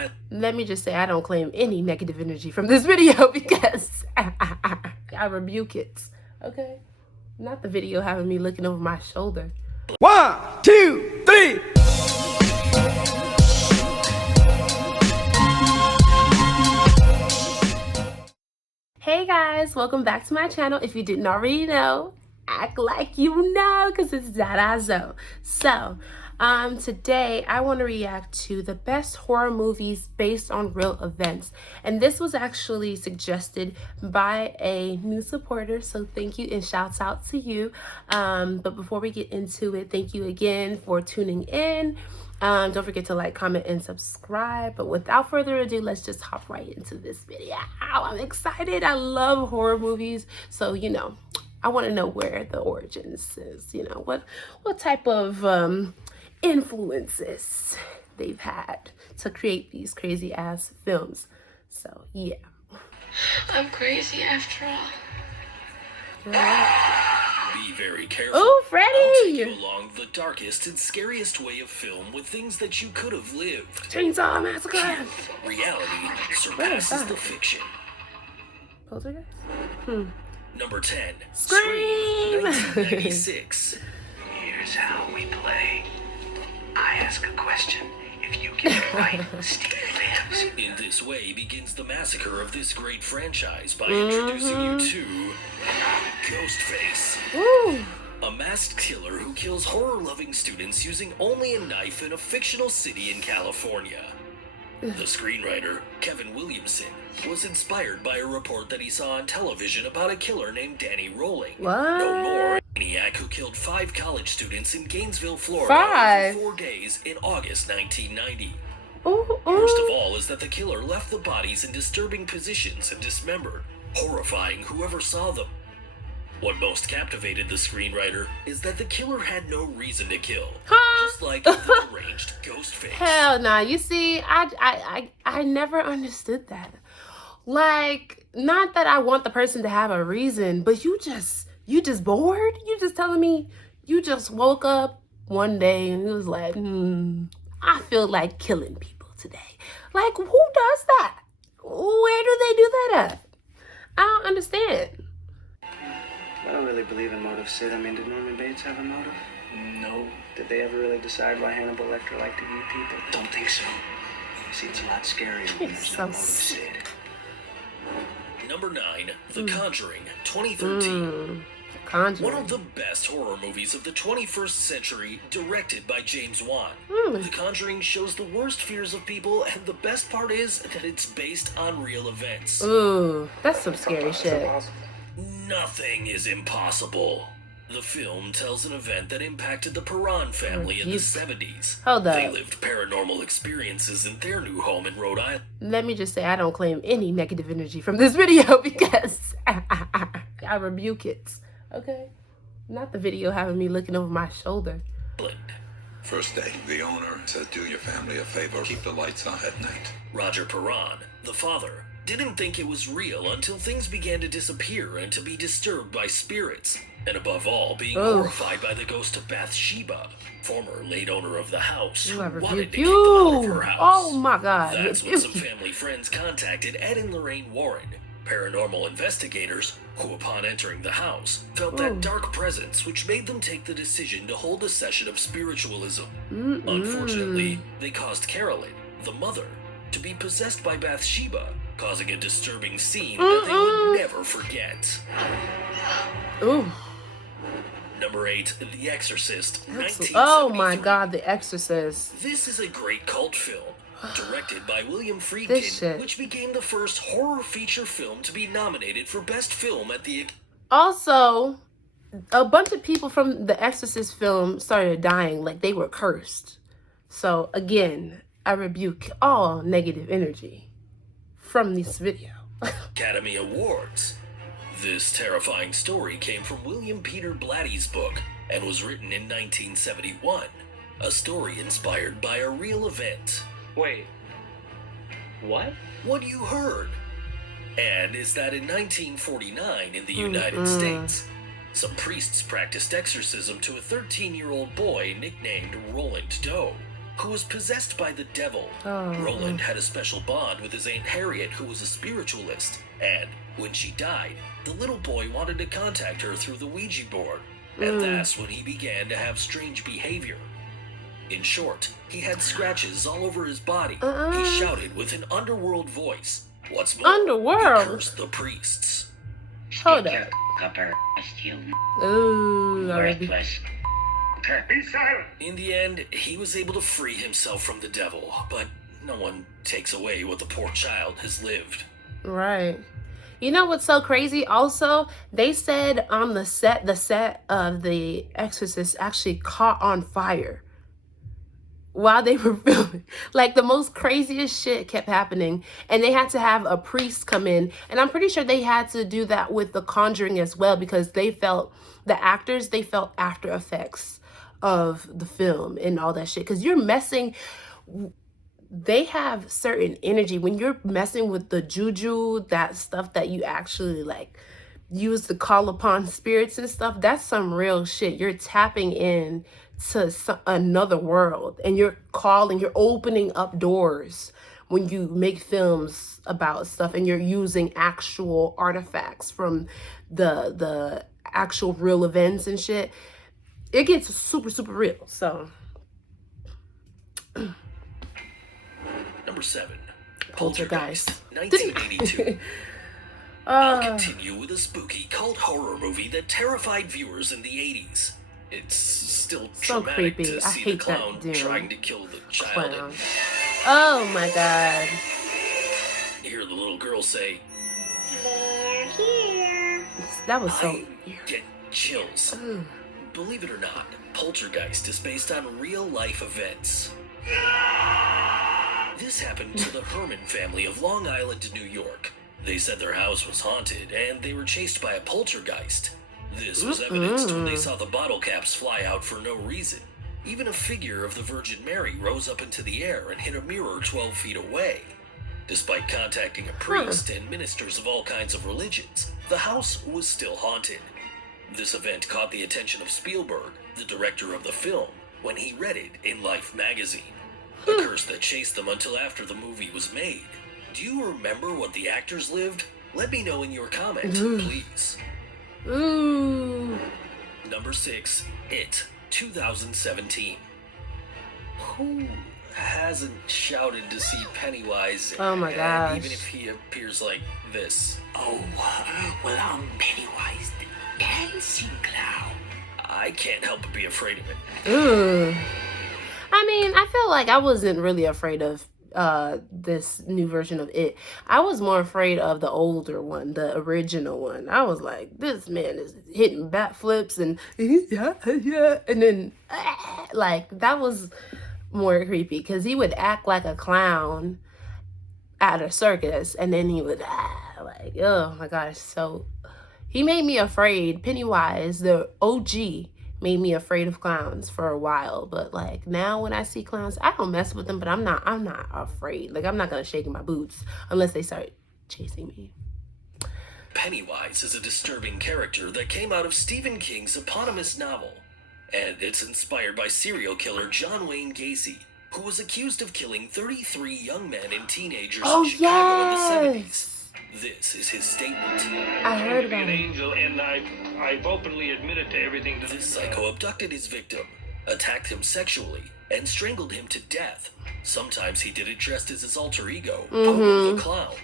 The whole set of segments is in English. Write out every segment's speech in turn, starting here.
Island. Let me just say I don't claim any negative energy from this video because I rebuke it. Okay? Not the video having me looking over my shoulder. 1, 2, 3. Hey guys, welcome back to my channel. If you didn't already know, act like you know because it's Dada. So, today I want to react to the best horror movies based on real events. And this was actually suggested by a new supporter, so thank you and shouts out to you. But before we get into it, thank you again for tuning in. Don't forget to like, comment, and subscribe. But without further ado, let's just hop right into this video. I'm excited. I love horror movies. So, you know, I want to know where the origins is. You know, what type of influences they've had to create these crazy ass films. So, yeah. I'm crazy after all. Be very careful. Oh, Freddy! I'll take you along the darkest and scariest way of film with things that you could have lived. Chainsaw Massacre! Reality surpasses the fiction. Poltergeist? Number 10. Scream! 1996. Here's how we play. I ask a question. If you get it right, Steve lives. In this way begins the massacre of this great franchise by introducing you to Ghostface. Ooh. A masked killer who kills horror-loving students using only a knife in a fictional city in California. The screenwriter, Kevin Williamson, was inspired by a report that he saw on television about a killer named Danny Rolling. What? No more, a maniac who killed 5 college students in Gainesville, Florida 5? over 4 days in August 1990. Ooh, Worst of ooh. all is that the killer left the bodies in disturbing positions and dismembered, horrifying whoever saw them. What most captivated the screenwriter is that the killer had no reason to kill, just like the deranged Ghostface. Hell nah. You see, I never understood that. Like, not that I want the person to have a reason, but you just bored? You just telling me you just woke up one day and it was like, I feel like killing people today. Like, who does that? Where do they do that at? I don't understand. I don't really believe in motive, Sid. I mean, did Norman Bates have a motive? No. Did they ever really decide why Hannibal Lecter liked to eat people? Don't think so. See, it's a lot scarier when there's so no motive, Sid. Number 9, The Conjuring, 2013. Conjuring. One of the best horror movies of the 21st century, directed by James Wan. The Conjuring shows the worst fears of people, and the best part is that it's based on real events. Ooh, that's some scary shit. Nothing is impossible. The film tells an event that impacted the Perron family in the 70s. Hold up. They lived paranormal experiences in their new home in Rhode Island. Let me just say I don't claim any negative energy from this video because I rebuke it. Okay? Not the video having me looking over my shoulder. First day, the owner said, do your family a favor, keep the lights on at night. Roger Perron, the father, didn't think it was real until things began to disappear and to be disturbed by spirits. And above all, being horrified by the ghost of Bathsheba, former late owner of the house, who wanted to get them out of her house. Oh my God. That's when some family friends contacted Ed and Lorraine Warren, paranormal investigators, who upon entering the house, felt that dark presence which made them take the decision to hold a session of spiritualism. Unfortunately, they caused Carolyn, the mother, to be possessed by Bathsheba, causing a disturbing scene that they would never forget. Ooh. Number 8, The Exorcist, 1973. Oh my God, The Exorcist. This is a great cult film, directed by William Friedkin, which became the first horror feature film to be nominated for Best Film at the... Also, a bunch of people from The Exorcist film started dying like they were cursed. So again, I rebuke all negative energy from this video. Academy Awards. This terrifying story came from William Peter Blatty's book and was written in 1971. A story inspired by a real event. Wait. What? What you heard. And is that in 1949 in the United States, some priests practiced exorcism to a 13-year-old boy nicknamed Roland Doe, who was possessed by the devil. Roland had a special bond with his Aunt Harriet, who was a spiritualist, and when she died, the little boy wanted to contact her through the Ouija board, and that's when he began to have strange behavior. In short, he had scratches all over his body. He shouted with an underworld voice. What's more, Underworld? he cursed the priests. Hold up. Copper, you Ooh, already. worthless. Be silent! In the end, he was able to free himself from the devil, but no one takes away what the poor child has lived. Right. You know what's so crazy? Also, they said on the set of The Exorcist actually caught on fire while they were filming. Like, the most craziest shit kept happening, and they had to have a priest come in, and I'm pretty sure they had to do that with The Conjuring as well, because they felt after effects of the film and all that shit, because you're messing. They have certain energy when you're messing with the juju, that stuff that you actually like use to call upon spirits and stuff. That's some real shit. You're tapping in to another world, and you're opening up doors when you make films about stuff, and you're using actual artifacts from the actual real events and shit. It gets super, super real. So Number 7. Poltergeist. 1982. I'll continue with a spooky cult horror movie that terrified viewers in the 80s. It's still So traumatic creepy. to I see the hate that clown damn trying to kill the child clown. and Oh my god. hear the little girl say, They're here. That was so I get chills. Believe it or not, Poltergeist is based on real-life events. This happened to the Herman family of Long Island, New York. They said their house was haunted, and they were chased by a poltergeist. This was evidenced when they saw the bottle caps fly out for no reason. Even a figure of the Virgin Mary rose up into the air and hit a mirror 12 feet away. Despite contacting a priest and ministers of all kinds of religions, the house was still haunted. This event caught the attention of Spielberg, the director of the film, when he read it in Life magazine. A curse that chased them until after the movie was made. Do you remember what the actors lived? Let me know in your comment, please. Ooh. Number 6, It, 2017. Who hasn't shouted to see Pennywise? Oh my gosh. Even if he appears like this. Oh, well, I'm Pennywise the dancing clown. I can't help but be afraid of it. Ooh. I mean, I feel like I wasn't really afraid of this new version of It. I was more afraid of the older one, the original one. I was like, this man is hitting backflips and and then like, that was more creepy, because he would act like a clown at a circus, and then he would like, oh my gosh. So he made me afraid. Pennywise, the OG, made me afraid of clowns for a while, but like now when I see clowns, I don't mess with them, but I'm not afraid. Like, I'm not gonna shake in my boots unless they start chasing me. Pennywise is a disturbing character that came out of Stephen King's eponymous novel, and it's inspired by serial killer John Wayne Gacy, who was accused of killing 33 young men and teenagers in Chicago in the 70s. This is his statement. I heard about an it. angel, and I've openly admitted to everything to This psycho abducted his victim, attacked him sexually, and strangled him to death. Sometimes he did it dressed as his alter ego, Pogo the Clown.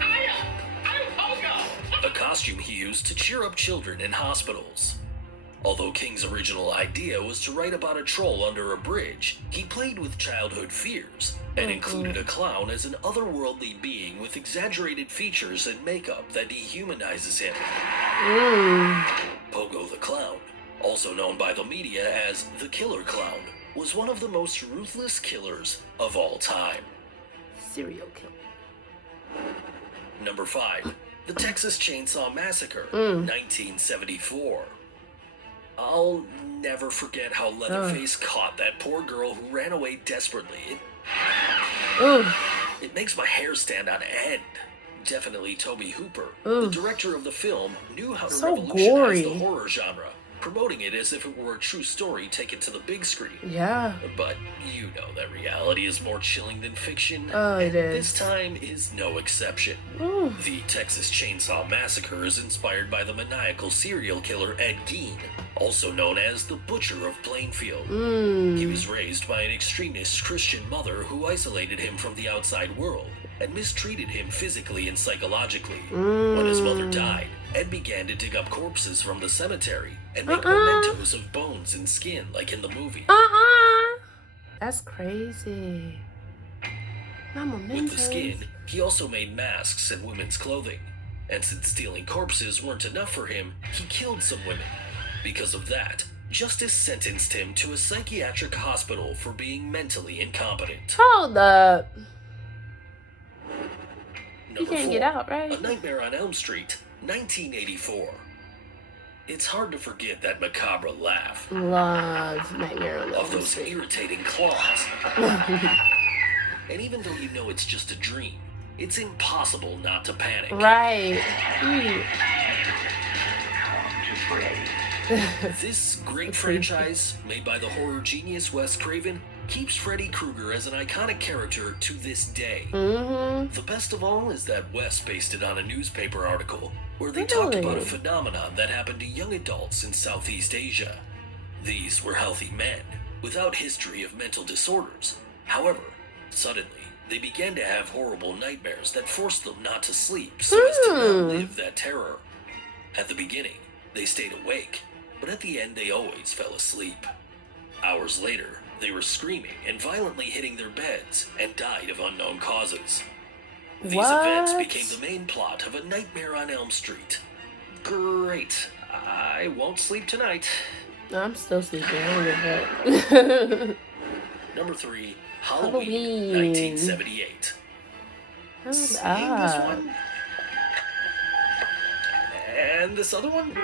I'm Pogo! A costume he used to cheer up children in hospitals. Although King's original idea was to write about a troll under a bridge, he played with childhood fears and included a clown as an otherworldly being with exaggerated features and makeup that dehumanizes him. Pogo the Clown, also known by the media as the Killer Clown, was one of the most ruthless killers of all time. Serial killer. Number 5, The Texas Chainsaw Massacre, 1974. I'll never forget how Leatherface caught that poor girl who ran away desperately. It makes my hair stand on end. Definitely Tobe Hooper, the director of the film, knew how to revolutionize the horror genre. promoting it as if it were a true story taken to the big screen. Yeah. But you know that reality is more chilling than fiction. Oh, it is. This time is no exception. Ooh. The Texas Chainsaw Massacre is inspired by the maniacal serial killer Ed Gein, also known as the Butcher of Plainfield. He was raised by an extremist Christian mother who isolated him from the outside world and mistreated him physically and psychologically. When his mother died, Ed began to dig up corpses from the cemetery and make mementos of bones and skin like in the movie. That's crazy. Not With the mementos. skin, he also made masks and women's clothing. And since stealing corpses weren't enough for him, he killed some women. Because of that, justice sentenced him to a psychiatric hospital for being mentally incompetent. Hold up. You Number can't 4, get out, right? A Nightmare on Elm Street, 1984. It's hard to forget that macabre laugh Love Nightmare on of Elm those Street. irritating claws. And even though you know it's just a dream, it's impossible not to panic. Right. This great franchise, made by the horror genius Wes Craven, keeps Freddy Krueger as an iconic character to this day. The best of all is that Wes based it on a newspaper article where they talked about a Really? phenomenon that happened to young adults in Southeast Asia. These were healthy men, without history of mental disorders. However, suddenly, they began to have horrible nightmares that forced them not to sleep so as to not live that terror. At the beginning, they stayed awake, but at the end they always fell asleep. Hours later, they were screaming and violently hitting their beds and died of unknown causes. These events became the main plot of A Nightmare on Elm Street. Great. I won't sleep tonight. I'm still sleeping. I don't give a fuck. Number 3, Halloween, Halloween. 1978. Seeing this one? And this other one?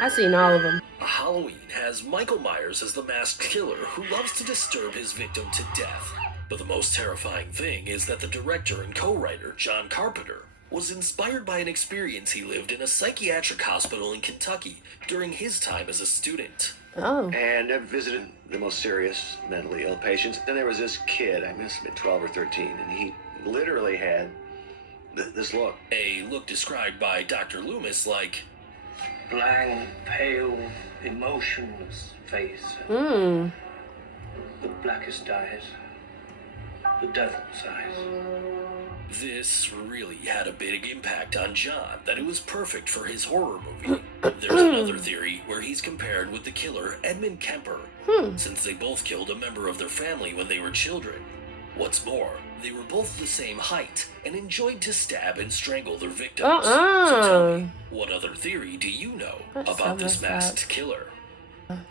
I seen all of them. Halloween has Michael Myers as the masked killer who loves to disturb his victim to death. But the most terrifying thing is that the director and co-writer, John Carpenter, was inspired by an experience he lived in a psychiatric hospital in Kentucky during his time as a student. Oh. And I've visited the most serious mentally ill patients. And there was this kid, I must have been 12 or 13, and he literally had this look. A look described by Dr. Loomis like Blank, pale, emotionless face. Mm. The blackest eyes. The devil's eyes. This really had a big impact on John that it was perfect for his horror movie. There's another theory where he's compared with the killer Edmund Kemper, since they both killed a member of their family when they were children. What's more, they were both the same height and enjoyed to stab and strangle their victims. So tell me, what other theory do you know about this masked killer?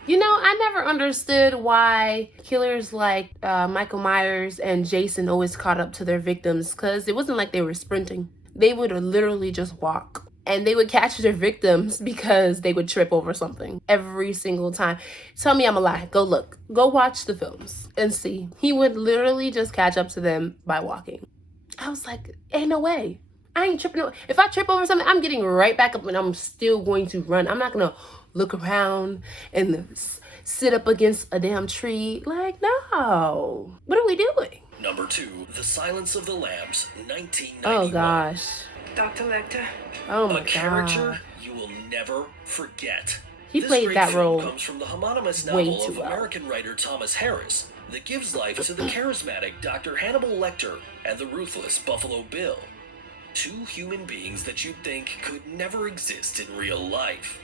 You know, I never understood why killers like Michael Myers and Jason always caught up to their victims, because it wasn't like they were sprinting. They would literally just walk. And they would catch their victims because they would trip over something every single time. Tell me I'm a lie. Go look. Go watch the films and see. He would literally just catch up to them by walking. I was like, ain't no way. I ain't tripping. If I trip over something, I'm getting right back up and I'm still going to run. I'm not going to look around and sit up against a damn tree. Like, no. What are we doing? Number 2, The Silence of the Lambs, 1991. Oh, gosh. Dr. Lecter. Oh, my A character God. you will never forget. He This played great that film role comes from the homonymous way novel too of well. American writer Thomas Harris that gives life to the charismatic Dr. Hannibal Lecter and the ruthless Buffalo Bill. 2 human beings that you'd think could never exist in real life.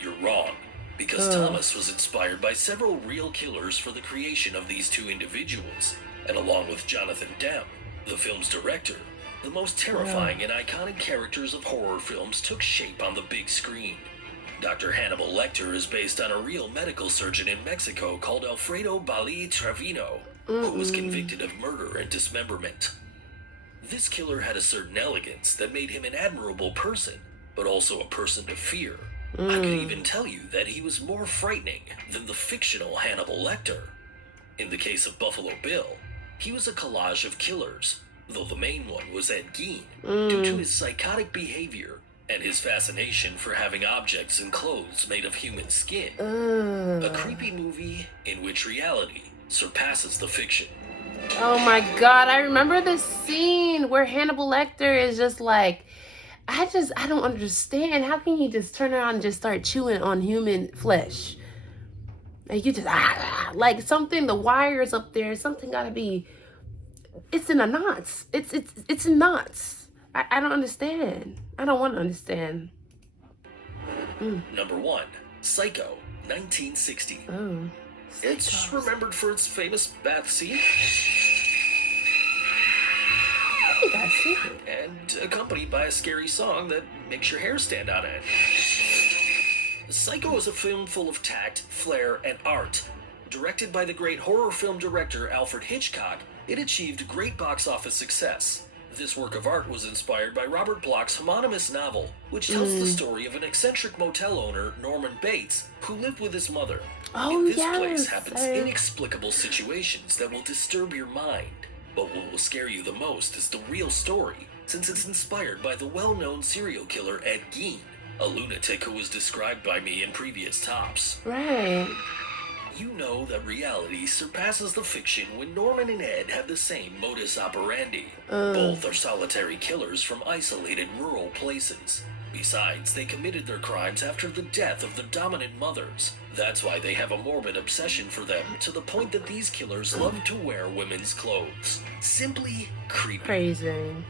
You're wrong, because Thomas was inspired by several real killers for the creation of these 2 individuals, and along with Jonathan Demme, the film's director, the most terrifying and iconic characters of horror films took shape on the big screen. Dr. Hannibal Lecter is based on a real medical surgeon in Mexico called Alfredo Bali Trevino, who was convicted of murder and dismemberment. This killer had a certain elegance that made him an admirable person, but also a person to fear. I could even tell you that he was more frightening than the fictional Hannibal Lecter. In the case of Buffalo Bill, he was a collage of killers, though the main one was Ed Gein, due to his psychotic behavior and his fascination for having objects and clothes made of human skin. A creepy movie in which reality surpasses the fiction. Oh my God, I remember this scene where Hannibal Lecter is just like, I don't understand. How can you just turn around and just start chewing on human flesh? Like you just, like something, the wires up there, something gotta be, it's in a knots. It's in knots. I don't understand. I don't want to understand. Number 1, Psycho, 1960. Oh. It's remembered for its famous bath scene. I think I've seen it. And accompanied by a scary song that makes your hair stand on end. Psycho is a film full of tact, flair, and art. Directed by the great horror film director Alfred Hitchcock, it achieved great box office success. This work of art was inspired by Robert Bloch's homonymous novel, which tells the story of an eccentric motel owner, Norman Bates, who lived with his mother. In this place happens inexplicable situations that will disturb your mind. But what will scare you the most is the real story, since it's inspired by the well-known serial killer Ed Gein, a lunatic who was described by me in previous tops. Right. You know that reality surpasses the fiction when Norman and Ed have the same modus operandi. Both are solitary killers from isolated rural places. Besides, they committed their crimes after the death of their dominant mothers. That's why they have a morbid obsession for them, to the point that these killers love to wear women's clothes. Simply creepy. Crazy.